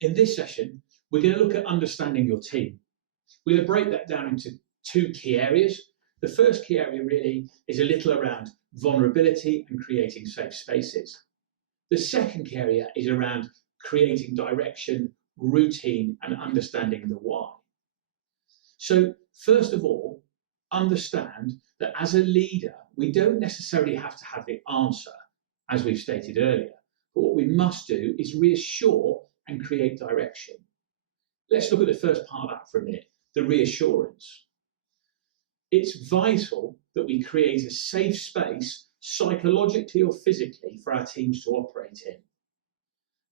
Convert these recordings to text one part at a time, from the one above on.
In this session, we're going to look at understanding your team. We're going to break that down into two key areas. The first key area really is a little around vulnerability and creating safe spaces. The second key area is around creating direction, routine, and understanding the why. So first of all, understand that as a leader, we don't necessarily have to have the answer, as we've stated earlier, but what we must do is reassure and create direction. Let's look at the first part of that for a minute, the reassurance. It's vital that we create a safe space, psychologically or physically, for our teams to operate in.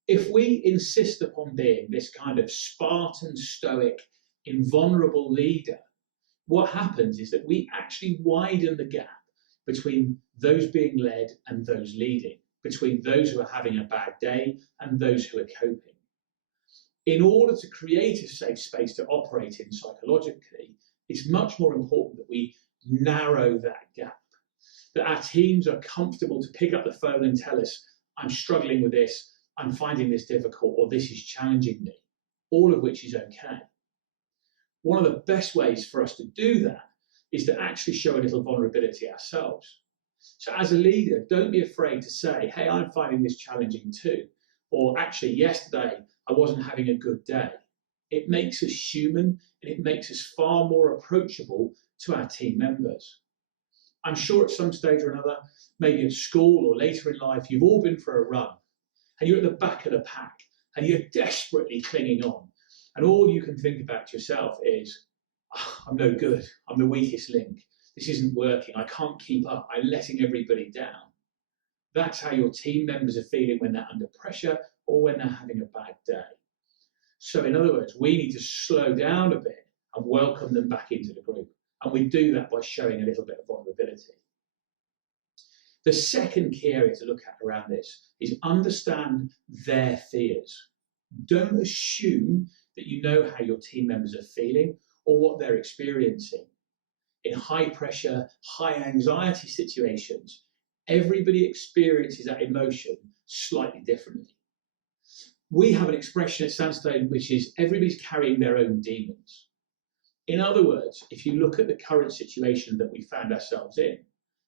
If we insist upon being this kind of Spartan, stoic, invulnerable leader, what happens is that we actually widen the gap between those being led and those leading, between those who are having a bad day and those who are coping. In order to create a safe space to operate in psychologically, it's much more important that we narrow that gap, that our teams are comfortable to pick up the phone and tell us, I'm struggling with this, I'm finding this difficult, or this is challenging me, all of which is okay. One of the best ways for us to do that is to actually show a little vulnerability ourselves. So as a leader, don't be afraid to say, hey, I'm finding this challenging too. Or actually, yesterday, I wasn't having a good day. It makes us human and it makes us far more approachable to our team members. I'm sure at some stage or another, maybe at school or later in life, you've all been for a run and you're at the back of the pack and you're desperately clinging on. And all you can think about yourself is, oh, I'm no good. I'm the weakest link. This isn't working. I can't keep up. I'm letting everybody down. That's how your team members are feeling when they're under pressure or when they're having a bad day. So in other words, we need to slow down a bit and welcome them back into the group. And we do that by showing a little bit of vulnerability. The second key area to look at around this is understand their fears. Don't assume that you know how your team members are feeling or what they're experiencing. In high pressure, high anxiety situations, everybody experiences that emotion slightly differently. We have an expression at Sandstone which is everybody's carrying their own demons. In other words, if you look at the current situation that we found ourselves in,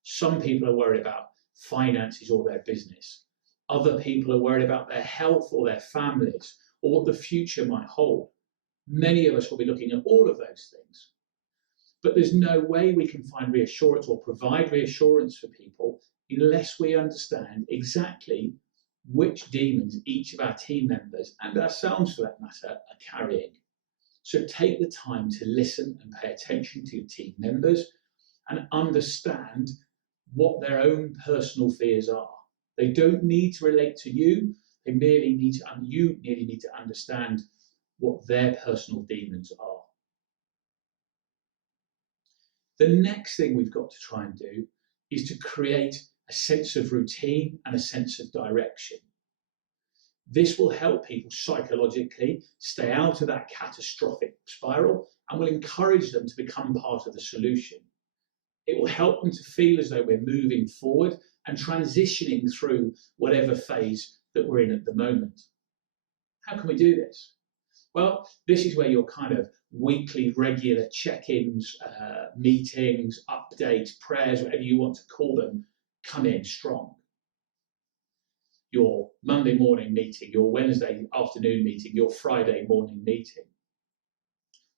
some people are worried about finances or their business. Other people are worried about their health or their families or what the future might hold. Many of us will be looking at all of those things. But there's no way we can find reassurance or provide reassurance for people unless we understand exactly which demons each of our team members and ourselves for that matter are carrying. So take the time to listen and pay attention to your team members and understand what their own personal fears are. They don't need to relate to you. They merely need to, you merely need to understand what their personal demons are. The next thing we've got to try and do is to create a sense of routine and a sense of direction. This will help people psychologically stay out of that catastrophic spiral and will encourage them to become part of the solution. It will help them to feel as though we're moving forward and transitioning through whatever phase that we're in at the moment. How can we do this? Well, this is where your kind of weekly, regular check-ins, meetings, updates, prayers, whatever you want to call them, come in strong. Your Monday morning meeting, your Wednesday afternoon meeting, your Friday morning meeting,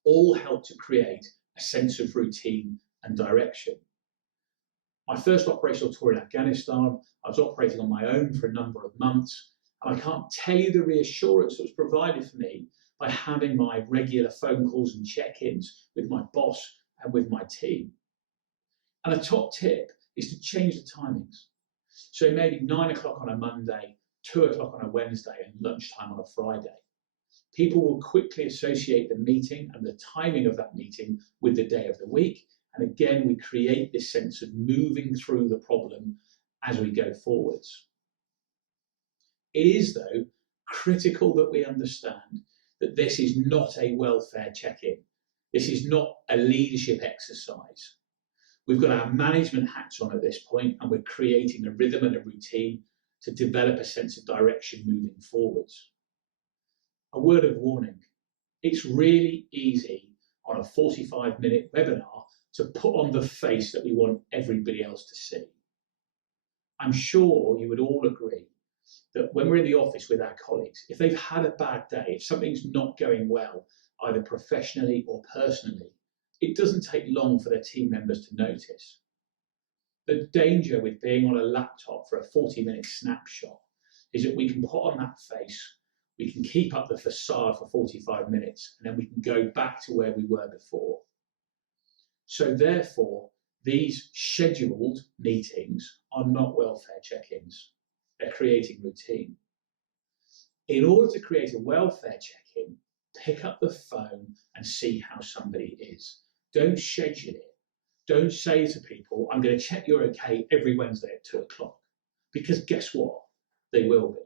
all help to create a sense of routine and direction. My first operational tour in Afghanistan, I was operating on my own for a number of months, and I can't tell you the reassurance that was provided for me by having my regular phone calls and check-ins with my boss and with my team. And a top tip is to change the timings. So maybe 9 o'clock on a Monday, 2 o'clock on a Wednesday, and lunchtime on a Friday. People will quickly associate the meeting and the timing of that meeting with the day of the week. And again, we create this sense of moving through the problem as we go forwards. It is, though, critical that we understand that this is not a welfare check-in. This is not a leadership exercise. We've got our management hats on at this point, and we're creating a rhythm and a routine to develop a sense of direction moving forwards. A word of warning, it's really easy on a 45-minute webinar to put on the face that we want everybody else to see. I'm sure you would all agree that when we're in the office with our colleagues, if they've had a bad day, if something's not going well, either professionally or personally, it doesn't take long for their team members to notice. The danger with being on a laptop for a 40-minute snapshot is that we can put on that face, we can keep up the facade for 45 minutes, and then we can go back to where we were before. So therefore, these scheduled meetings are not welfare check-ins. They're creating routine. In order to create a welfare check-in, pick up the phone and see how somebody is. Don't schedule it. Don't say to people, I'm going to check you're okay every Wednesday at 2 o'clock. Because guess what? They will be.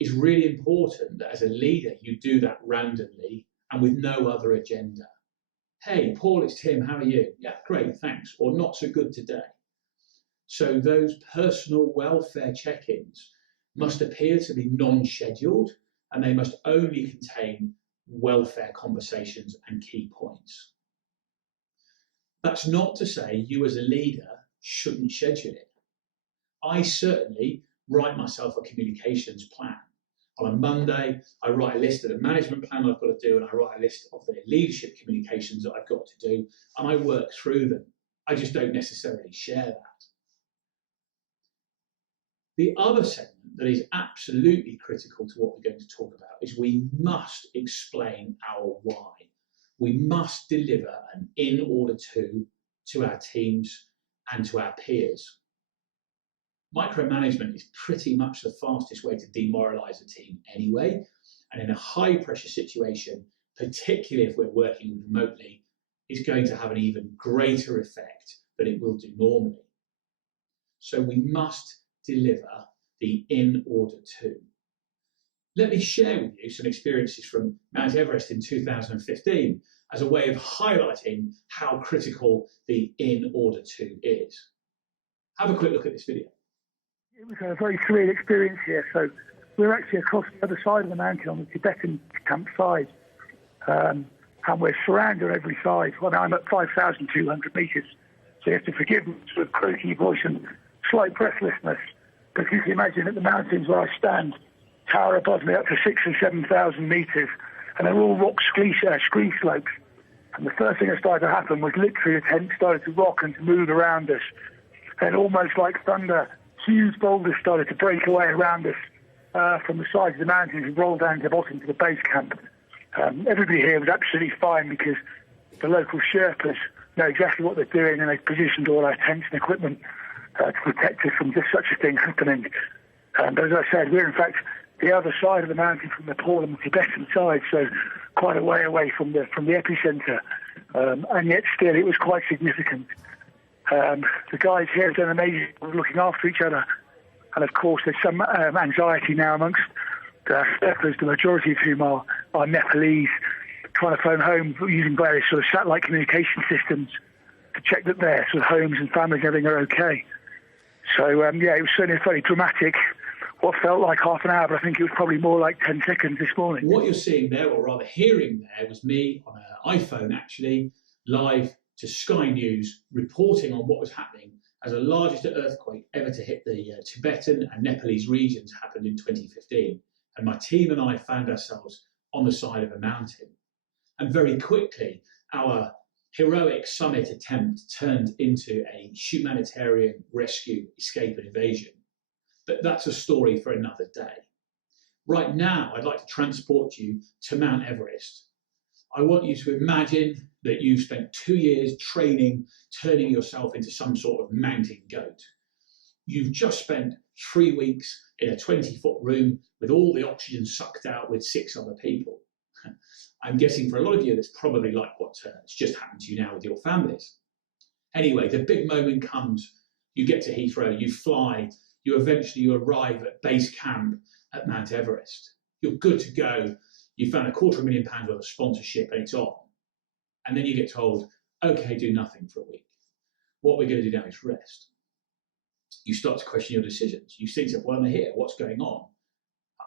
It's really important that as a leader, you do that randomly and with no other agenda. Hey, Paul, it's Tim, how are you? Yeah, great, thanks. Or not so good today. So those personal welfare check-ins must appear to be non-scheduled, and they must only contain welfare conversations and key points. That's not to say you as a leader shouldn't schedule it. I certainly write myself a communications plan. On a Monday, I write a list of the management plan I've got to do, and I write a list of the leadership communications that I've got to do, and I work through them. I just don't necessarily share that. The other segment that is absolutely critical to what we're going to talk about is we must explain our why. We must deliver an in order to our teams and to our peers. Micromanagement is pretty much the fastest way to demoralize a team anyway, and in a high pressure situation, particularly if we're working remotely, is going to have an even greater effect than it will do normally. So we must deliver the in order to. Let me share with you some experiences from Mount Everest in 2015 as a way of highlighting how critical the in order to is. Have a quick look at this video. It was a very surreal experience here. So we're actually across the other side of the mountain on the Tibetan campsite, and we're surrounded on every side. Well, I'm at 5,200 meters, so you have to forgive me sort of croaky voice and slight breathlessness, because you can imagine that the mountains where I stand tower above me up to 6,000 and 7,000 meters, and they're all rock scree slopes. And the first thing that started to happen was literally the tent started to rock and to move around us, and almost like thunder, huge boulders started to break away around us from the sides of the mountains and roll down to the bottom to the base camp. Everybody here was absolutely fine because the local Sherpas know exactly what they're doing, and they've positioned all our tents and equipment to protect us from just such a thing happening. But as I said, we're in fact the other side of the mountain from Nepal and the Tibetan side, so quite a way away from the epicenter, and yet still it was quite significant. The guys here have done amazing job looking after each other, and of course there's some anxiety now amongst the Sherpas, the majority of whom are Nepalese, trying to phone home using various sort of satellite communication systems to check that their sort of homes and families and everything are okay. So yeah, it was certainly a very dramatic, what felt like half an hour, but I think it was probably more like 10 seconds this morning. What you're seeing there, or rather hearing there, was me on an iPhone actually, live to Sky News, reporting on what was happening as the largest earthquake ever to hit the Tibetan and Nepalese regions happened in 2015. And my team and I found ourselves on the side of a mountain. And very quickly, our heroic summit attempt turned into a humanitarian rescue, escape and invasion. But that's a story for another day. Right now, I'd like to transport you to Mount Everest. I want you to imagine that you've spent 2 years training, turning yourself into some sort of mountain goat. You've just spent 3 weeks in a 20-foot room with all the oxygen sucked out with 6 other people. I'm guessing for a lot of you, that's probably like what's just happened to you now with your families. Anyway, the big moment comes. You get to Heathrow, you fly, you eventually arrive at base camp at Mount Everest. You're good to go. You found £250,000 worth of sponsorship and it's on. And then you get told, okay, do nothing for a week. What we're going to do now is rest. You start to question your decisions. You think, well, am I here? What's going on?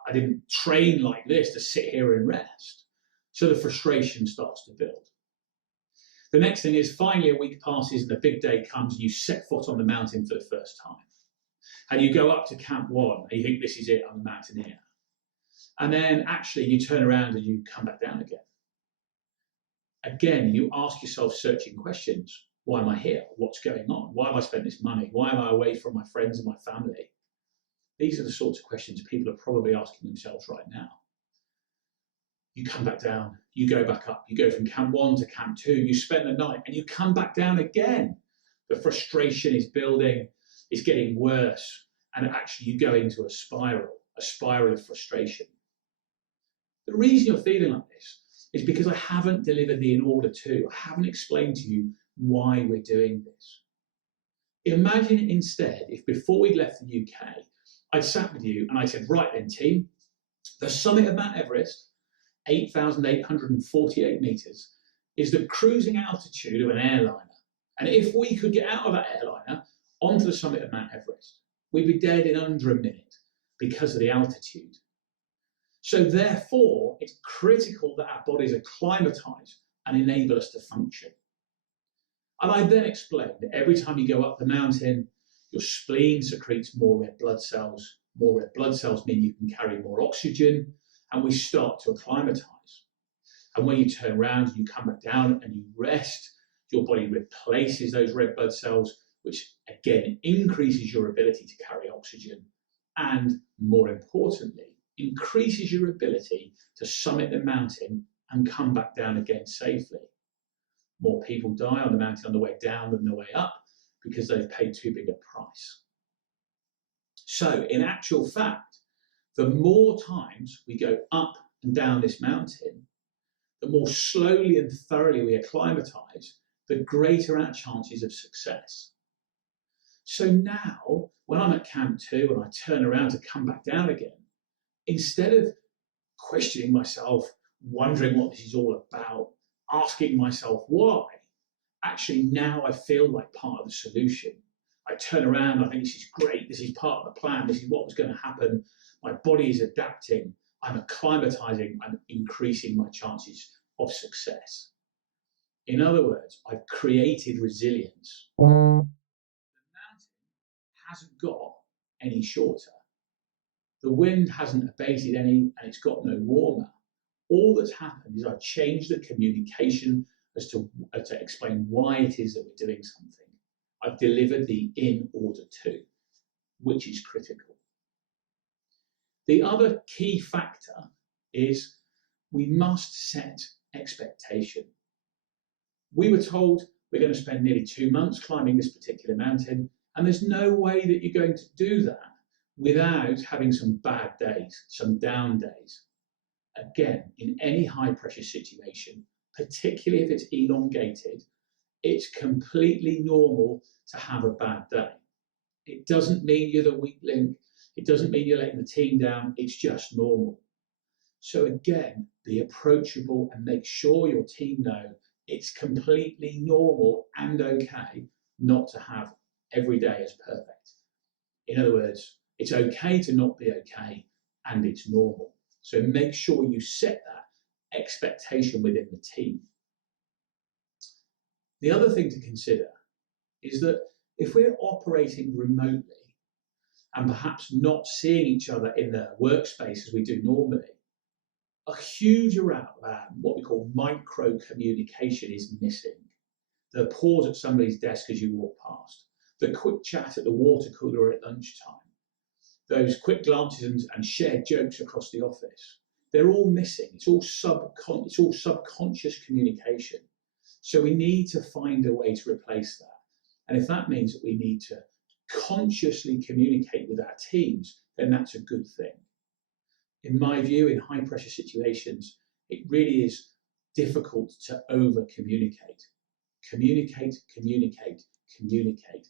I didn't train like this to sit here and rest. So the frustration starts to build. The next thing is finally a week passes and the big day comes and you set foot on the mountain for the first time. And you go up to Camp 1 and you think this is it, I'm a mountaineer. And then actually you turn around and you come back down again. Again, you ask yourself searching questions. Why am I here? What's going on? Why have I spent this money? Why am I away from my friends and my family? These are the sorts of questions people are probably asking themselves right now. You come back down, you go back up, you go from Camp 1 to Camp 2, you spend the night and you come back down again. The frustration is building, it's getting worse, and actually you go into a spiral of frustration. The reason you're feeling like this is because I haven't delivered the in order to. I haven't explained to you why we're doing this. Imagine instead if before we left the UK, I'd sat with you and I said, right then team, the summit of Mount Everest, 8,848 meters, is the cruising altitude of an airliner. And if we could get out of that airliner onto the summit of Mount Everest, we'd be dead in under a minute because of the altitude. So therefore, it's critical that our bodies acclimatise and enable us to function. And I then explained that every time you go up the mountain, your spleen secretes more red blood cells. More red blood cells mean you can carry more oxygen, and we start to acclimatise. And when you turn around, you come back down and you rest, your body replaces those red blood cells, which again increases your ability to carry oxygen, and more importantly, increases your ability to summit the mountain and come back down again safely. More people die on the mountain on the way down than the way up because they've paid too big a price. So in actual fact, the more times we go up and down this mountain, the more slowly and thoroughly we acclimatise, the greater our chances of success. So now, when I'm at Camp 2 and I turn around to come back down again, instead of questioning myself, wondering what this is all about, asking myself why, actually now I feel like part of the solution. I turn around, I think this is great, this is part of the plan, this is what was going to happen, my body is adapting, I'm acclimatizing, I'm increasing my chances of success. In other words, I've created resilience. The mountain hasn't got any shorter. The wind hasn't abated any, and it's got no warmer. All that's happened is I've changed the communication as to explain why it is that we're doing something. I've delivered the in order to, which is critical. The other key factor is we must set expectation. We were told we're going to spend nearly 2 months climbing this particular mountain, and there's no way that you're going to do that without having some bad days, some down days. Again, in any high pressure situation, particularly if it's elongated, it's completely normal to have a bad day. It doesn't mean you're the weak link. It doesn't mean you're letting the team down. It's just normal. So again, be approachable and make sure your team know it's completely normal and okay not to have every day as perfect. In other words, it's okay to not be okay, and it's normal. So make sure you set that expectation within the team. The other thing to consider is that if we're operating remotely and perhaps not seeing each other in the workspace as we do normally, a huge amount of what we call micro communication is missing. The pause at somebody's desk as you walk past, the quick chat at the water cooler at lunchtime, those quick glances and shared jokes across the office. They're all missing. It's all subconscious communication. So we need to find a way to replace that. And if that means that we need to consciously communicate with our teams, then that's a good thing. In my view, in high pressure situations, it really is difficult to over communicate. Communicate, communicate, communicate.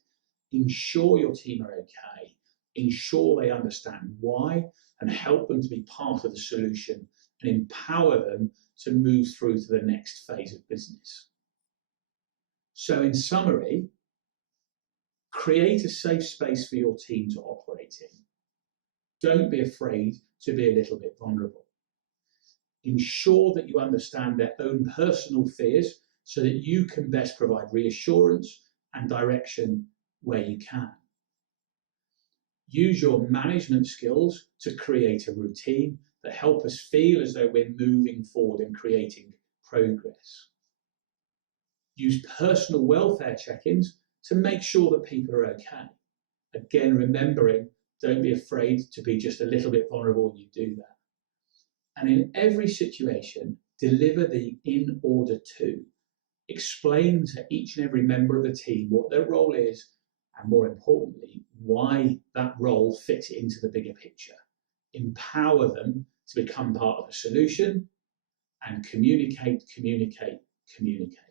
Ensure your team are okay. Ensure they understand why and help them to be part of the solution and empower them to move through to the next phase of business. So in summary, create a safe space for your team to operate in. Don't be afraid to be a little bit vulnerable. Ensure that you understand their own personal fears so that you can best provide reassurance and direction where you can. Use your management skills to create a routine that help us feel as though we're moving forward and creating progress. Use personal welfare check-ins to make sure that people are okay. Again, remembering, don't be afraid to be just a little bit vulnerable when you do that. And in every situation, deliver the in order to. Explain to each and every member of the team what their role is, and more importantly, why that role fits into the bigger picture. Empower them to become part of the solution and communicate, communicate, communicate.